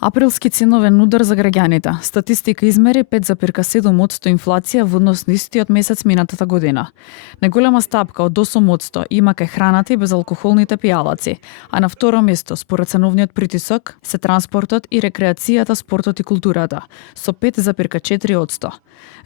Априлски ценовен удар за граѓаните. Статистика измери 5,7% инфлација во однос на истиот месец минатата година. Најголема стапка од 8% има кај храната и безалкохолните пијалаци, а на второ место според ценовниот притисок се транспортот и рекреацијата, спортот и културата со 5,4%.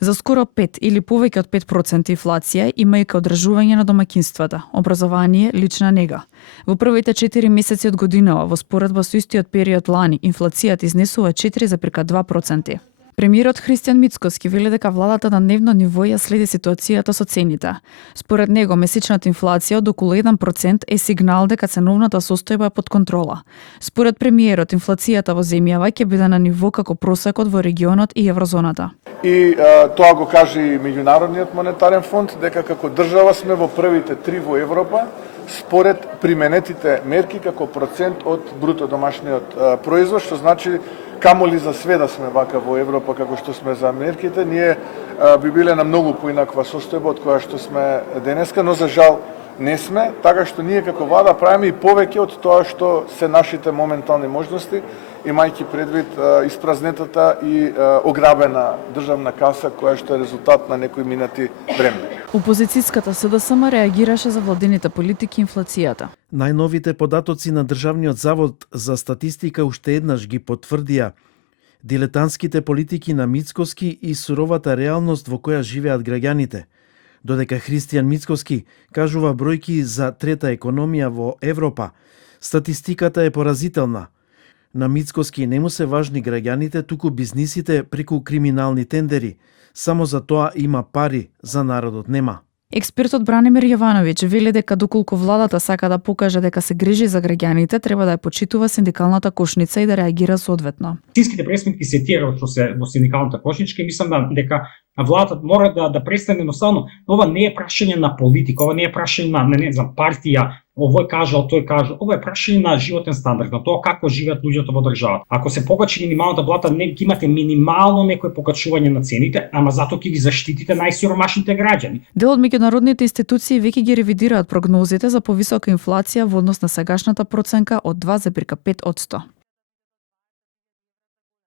За скоро 5 или повеќе од 5% инфлација има и кај одржување на домаќинствата, образование, лична нега. Во првите 4 месеци од годинава, во споредба со истиот период лани, инфлацијата изнесува 4,2%. Премиерот Христијан Мицкоски вели дека владата на дневно ниво ја следи ситуацијата со цените. Според него, месечната инфлација од околу 1% е сигнал дека ценовната состојба е под контрола. Според премиерот, инфлацијата во земјава ќе биде на ниво како просекот во регионот и еврозоната. И тоа го кажа и Меѓународниот монетарен фонд, дека како држава сме во првите 3 во Европа, според применетите мерки како процент од бруто домашниот производ, што значи камоли за све да сме вака во Европа како што сме за мерките, ние би биле на многу поинаква состојба од која што сме денеска, но за жал не сме, така што ние како влада правиме и повеќе од тоа што се нашите моментални можности, имајќи предвид испразнетата и ограбена државна каса која што е резултат на некои минати време. Опозицијската СДСМ реагираше за владините политики и инфлацијата. Најновите податоци на Државниот завод за статистика уште еднаш ги потврдија дилетантските политики на Мицкоски и суровата реалност во која живеат граѓаните. Додека Христијан Мицкоски кажува бројки за трета економија во Европа, статистиката е поразителна. На Мицкоски не му се важни граѓаните, туку бизнисите преку криминални тендери. Само за тоа има пари, за народот нема. Експертот Бранимир Јовановиќ вели дека доколку владата сака да покаже дека се грижи за граѓаните, треба да ја почитува синдикалната кошница и да реагира соодветно. Истинските пресметки се тие што се во синдикалната кошничка и мислам дека владата мора да престане едноставно. Ова не е прашање на политика, ова не е прашање на не знам партија, овој кажал, тој кажал. Ова е прашање на животен стандард, на тоа како живеат луѓето во државата. Ако се покачи минималната плата, не ќе имате минимално некое покачување на цените, ама затоа ќе ги заштитите најсиромашните граѓани. Дел од меѓународните институции веќе ги ревидираат прогнозите за повисока инфлација во однос на сегашната проценка од 2,5%.